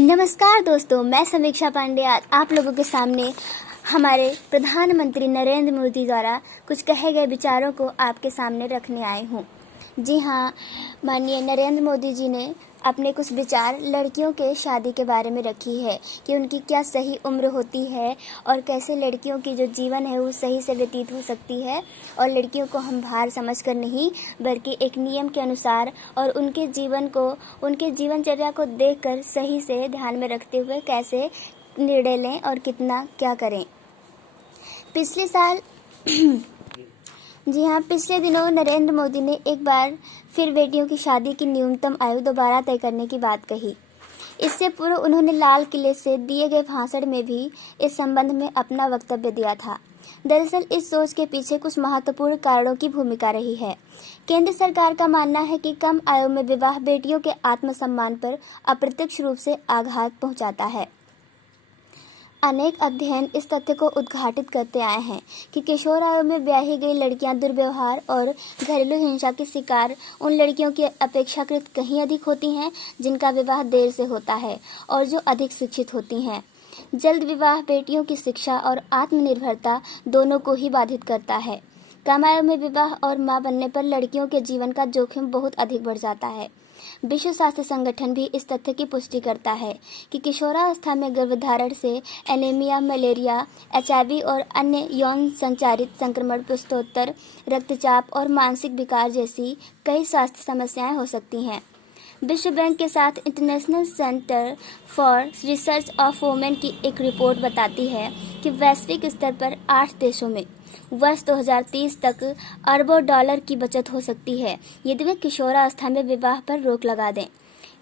नमस्कार दोस्तों, मैं समीक्षा पांडे आज आप लोगों के सामने हमारे प्रधानमंत्री नरेंद्र मोदी द्वारा कुछ कहे गए विचारों को आपके सामने रखने आई हूँ। जी हाँ, माननीय नरेंद्र मोदी जी ने अपने कुछ विचार लड़कियों के शादी के बारे में रखी है कि उनकी क्या सही उम्र होती है और कैसे लड़कियों की जो जीवन है वो सही से व्यतीत हो सकती है और लड़कियों को हम भार समझकर नहीं बल्कि एक नियम के अनुसार और उनके जीवनचर्या को देखकर सही से ध्यान में रखते हुए कैसे निर्णय लें और कितना क्या करें। पिछले साल जी हाँ, पिछले दिनों नरेंद्र मोदी ने एक बार फिर बेटियों की शादी की न्यूनतम आयु दोबारा तय करने की बात कही। इससे पूर्व उन्होंने लाल किले से दिए गए भाषण में भी इस संबंध में अपना वक्तव्य दिया था। दरअसल इस सोच के पीछे कुछ महत्वपूर्ण कारणों की भूमिका रही है। केंद्र सरकार का मानना है कि कम आयु में विवाह बेटियों के आत्मसम्मान पर अप्रत्यक्ष रूप से आघात पहुंचाता है। अनेक अध्ययन इस तथ्य को उद्घाटित करते आए हैं कि किशोर आयु में ब्याही गई लड़कियां दुर्व्यवहार और घरेलू हिंसा की शिकार उन लड़कियों की अपेक्षाकृत कहीं अधिक होती हैं जिनका विवाह देर से होता है और जो अधिक शिक्षित होती हैं। जल्द विवाह बेटियों की शिक्षा और आत्मनिर्भरता दोनों को ही बाधित करता है। कम आयु में विवाह और मां बनने पर लड़कियों के जीवन का जोखिम बहुत अधिक बढ़ जाता है। विश्व स्वास्थ्य संगठन भी इस तथ्य की पुष्टि करता है कि किशोरावस्था में गर्भधारण से एनीमिया, मलेरिया, एचआईवी और अन्य यौन संचारित संक्रमण, प्रसवोत्तर रक्तचाप और मानसिक विकार जैसी कई स्वास्थ्य समस्याएं हो सकती हैं। विश्व बैंक के साथ international centre for research of women की एक रिपोर्ट बताती है कि वैश्विक स्तर पर 8 देशों में वर्ष 2030 तक अरबों डॉलर की बचत हो सकती है यदि वे किशोरावस्था में विवाह पर रोक लगा दें।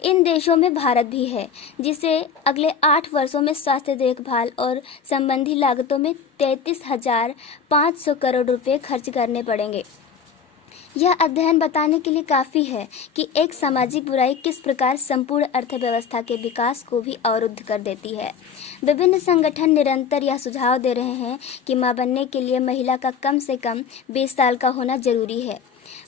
इन देशों में भारत भी है, जिसे अगले 8 वर्षों में स्वास्थ्य देखभाल और संबंधी लागतों में 33,500 करोड़ रुपए खर्च करने पड़ेंगे। यह अध्ययन बताने के लिए काफी है कि एक सामाजिक बुराई किस प्रकार संपूर्ण अर्थव्यवस्था के विकास को भी अवरुद्ध कर देती है। विभिन्न संगठन निरंतर यह सुझाव दे रहे हैं कि मां बनने के लिए महिला का कम से कम 20 साल का होना जरूरी है।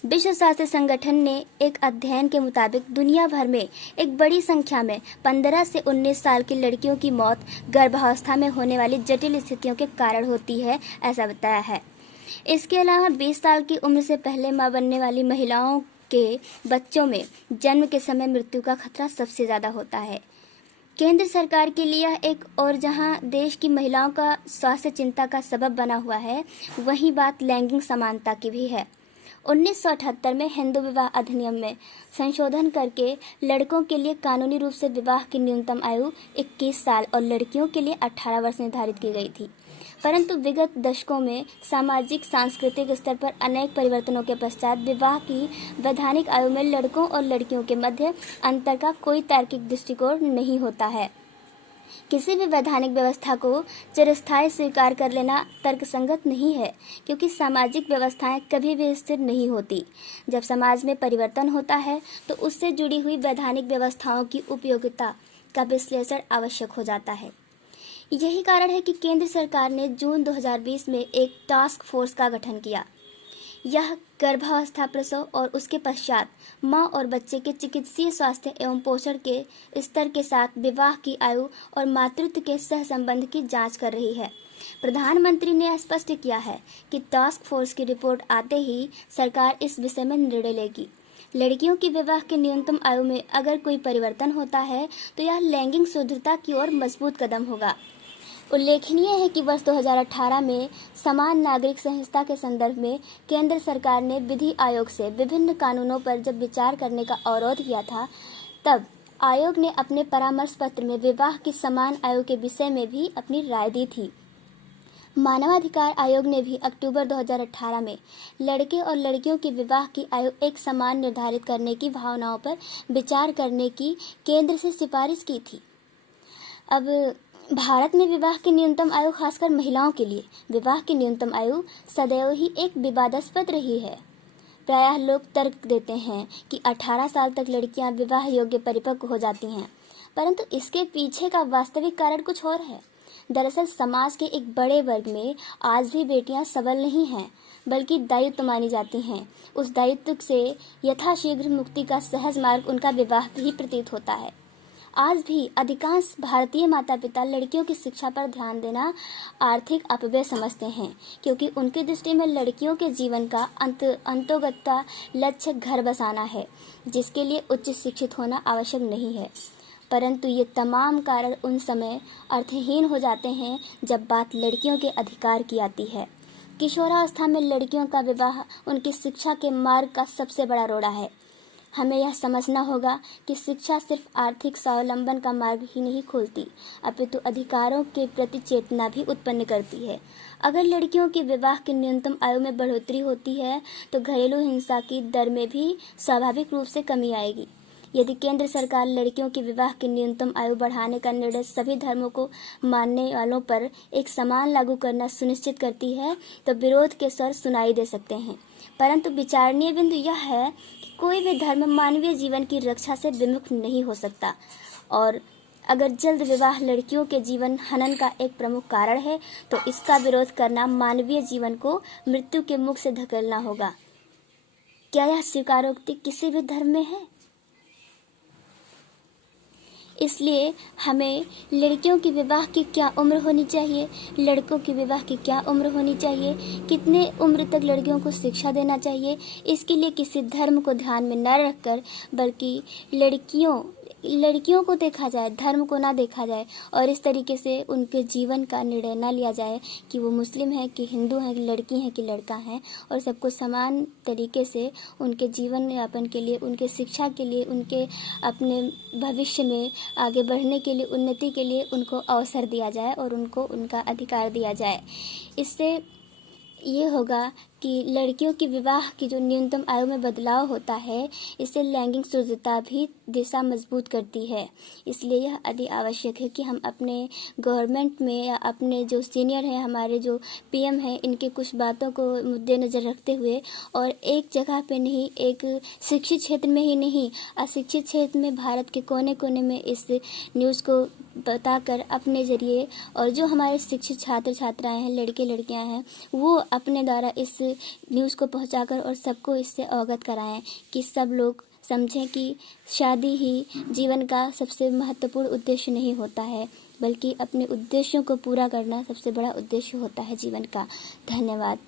विश्व स्वास्थ्य संगठन ने एक अध्ययन के मुताबिक दुनिया भर में एक बड़ी संख्या में 15 से 19 साल की लड़कियों की मौत गर्भावस्था में होने वाली जटिल स्थितियों के कारण होती है, ऐसा बताया है। इसके अलावा 20 साल की उम्र से पहले मां बनने वाली महिलाओं के बच्चों में जन्म के समय मृत्यु का खतरा सबसे ज्यादा होता है। केंद्र सरकार के लिए यह एक और जहां देश की महिलाओं का स्वास्थ्य चिंता का सबब बना हुआ है, वहीं बात लैंगिक समानता की भी है। 1978 में हिंदू विवाह अधिनियम में संशोधन करके लड़कों के लिए कानूनी रूप से विवाह की न्यूनतम आयु 21 साल और लड़कियों के लिए 18 वर्ष निर्धारित की गई थी। परंतु विगत दशकों में सामाजिक सांस्कृतिक स्तर पर अनेक परिवर्तनों के पश्चात विवाह की वैधानिक आयु में लड़कों और लड़कियों के मध्य अंतर का कोई तार्किक दृष्टिकोण नहीं होता है। किसी भी वैधानिक व्यवस्था को चिरस्थायी स्वीकार कर लेना तर्कसंगत नहीं है, क्योंकि सामाजिक व्यवस्थाएं कभी भी स्थिर नहीं होती। जब समाज में परिवर्तन होता है तो उससे जुड़ी हुई वैधानिक व्यवस्थाओं की उपयोगिता का विश्लेषण आवश्यक हो जाता है। यही कारण है कि केंद्र सरकार ने जून 2020 में एक टास्क फोर्स का गठन किया। यह गर्भावस्था, प्रसव और उसके पश्चात मां और बच्चे के चिकित्सीय स्वास्थ्य एवं पोषण के स्तर के साथ विवाह की आयु और मातृत्व के सहसंबंध की जांच कर रही है। प्रधानमंत्री ने स्पष्ट किया है कि टास्क फोर्स की रिपोर्ट आते ही सरकार इस विषय में निर्णय लेगी। लड़कियों की विवाह की न्यूनतम आयु में अगर कोई परिवर्तन होता है तो यह लैंगिक शुद्धता की ओर मजबूत कदम होगा। उल्लेखनीय है कि वर्ष 2018 में समान नागरिक संहिता के संदर्भ में केंद्र सरकार ने विधि आयोग से विभिन्न कानूनों पर जब विचार करने का अनुरोध किया था, तब आयोग ने अपने परामर्श पत्र में विवाह की समान आयु के विषय में भी अपनी राय दी थी। मानवाधिकार आयोग ने भी अक्टूबर 2018 में लड़के और लड़कियों की विवाह की आयु एक समान निर्धारित करने की भावनाओं पर विचार करने की केंद्र से सिफारिश की थी। अब भारत में विवाह की न्यूनतम आयु, खासकर महिलाओं के लिए विवाह की न्यूनतम आयु सदैव ही एक विवादास्पद रही है। प्रायः लोग तर्क देते हैं कि 18 साल तक लड़कियां विवाह योग्य परिपक्व हो जाती हैं, परंतु इसके पीछे का वास्तविक कारण कुछ और है। दरअसल समाज के एक बड़े वर्ग में आज भी बेटियां सबल नहीं हैं, बल्कि दायित्व मानी जाती हैं। उस दायित्व से यथाशीघ्र मुक्ति का सहज मार्ग उनका विवाह ही प्रतीत होता है। आज भी अधिकांश भारतीय माता पिता लड़कियों की शिक्षा पर ध्यान देना आर्थिक अपव्यय समझते हैं, क्योंकि उनकी दृष्टि में लड़कियों के जीवन का अंतोगत्वा लक्ष्य घर बसाना है, जिसके लिए उच्च शिक्षित होना आवश्यक नहीं है। परंतु ये तमाम कारण उन समय अर्थहीन हो जाते हैं जब बात लड़कियों के अधिकार की आती है। किशोरावस्था में लड़कियों का विवाह उनकी शिक्षा के मार्ग का सबसे बड़ा रोड़ा है। हमें यह समझना होगा कि शिक्षा सिर्फ आर्थिक स्वावलंबन का मार्ग ही नहीं खोलती, अपितु अधिकारों के प्रति चेतना भी उत्पन्न करती है। अगर लड़कियों के विवाह की न्यूनतम आयु में बढ़ोतरी होती है तो घरेलू हिंसा की दर में भी स्वाभाविक रूप से कमी आएगी। यदि केंद्र सरकार लड़कियों के विवाह की न्यूनतम आयु बढ़ाने का निर्णय सभी धर्मों को मानने वालों पर एक समान लागू करना सुनिश्चित करती है तो विरोध के स्वर सुनाई दे सकते हैं। परंतु विचारणीय बिंदु यह है कि कोई भी धर्म मानवीय जीवन की रक्षा से विमुख नहीं हो सकता, और अगर जल्द विवाह लड़कियों के जीवन हनन का एक प्रमुख कारण है तो इसका विरोध करना मानवीय जीवन को मृत्यु के मुख से धकेलना होगा। क्या यह स्वीकारोक्ति किसी भी धर्म में है? इसलिए हमें लड़कियों की विवाह की क्या उम्र होनी चाहिए, लड़कों की विवाह की क्या उम्र होनी चाहिए, कितने उम्र तक लड़कियों को शिक्षा देना चाहिए, इसके लिए किसी धर्म को ध्यान में न रखकर बल्कि लड़कियों को देखा जाए, धर्म को ना देखा जाए, और इस तरीके से उनके जीवन का निर्णय ना लिया जाए कि वो मुस्लिम है कि हिंदू है, कि लड़की है कि लड़का है, और सबको समान तरीके से उनके जीवन यापन के लिए, उनके शिक्षा के लिए, उनके अपने भविष्य में आगे बढ़ने के लिए, उन्नति के लिए उनको अवसर दिया जाए और उनको उनका अधिकार दिया जाए। इससे ये होगा कि लड़कियों की विवाह की जो न्यूनतम आयु में बदलाव होता है, इससे लैंगिक शुद्धता भी दिशा मजबूत करती है। इसलिए यह अति आवश्यक है कि हम अपने गवर्नमेंट में या अपने जो सीनियर हैं, हमारे जो पीएम हैं, इनके कुछ बातों को मद्देनज़र रखते हुए, और एक जगह पे नहीं, एक शिक्षित क्षेत्र में ही नहीं, अशिक्षित क्षेत्र में भारत के कोने कोने में इस न्यूज़ को बताकर अपने ज़रिए, और जो हमारे शिक्षित छात्र छात्राएं हैं, लड़के लड़कियां हैं, वो अपने द्वारा इस न्यूज़ को पहुंचाकर और सबको इससे अवगत कराएं कि सब लोग समझें कि शादी ही जीवन का सबसे महत्वपूर्ण उद्देश्य नहीं होता है, बल्कि अपने उद्देश्यों को पूरा करना सबसे बड़ा उद्देश्य होता है जीवन का। धन्यवाद।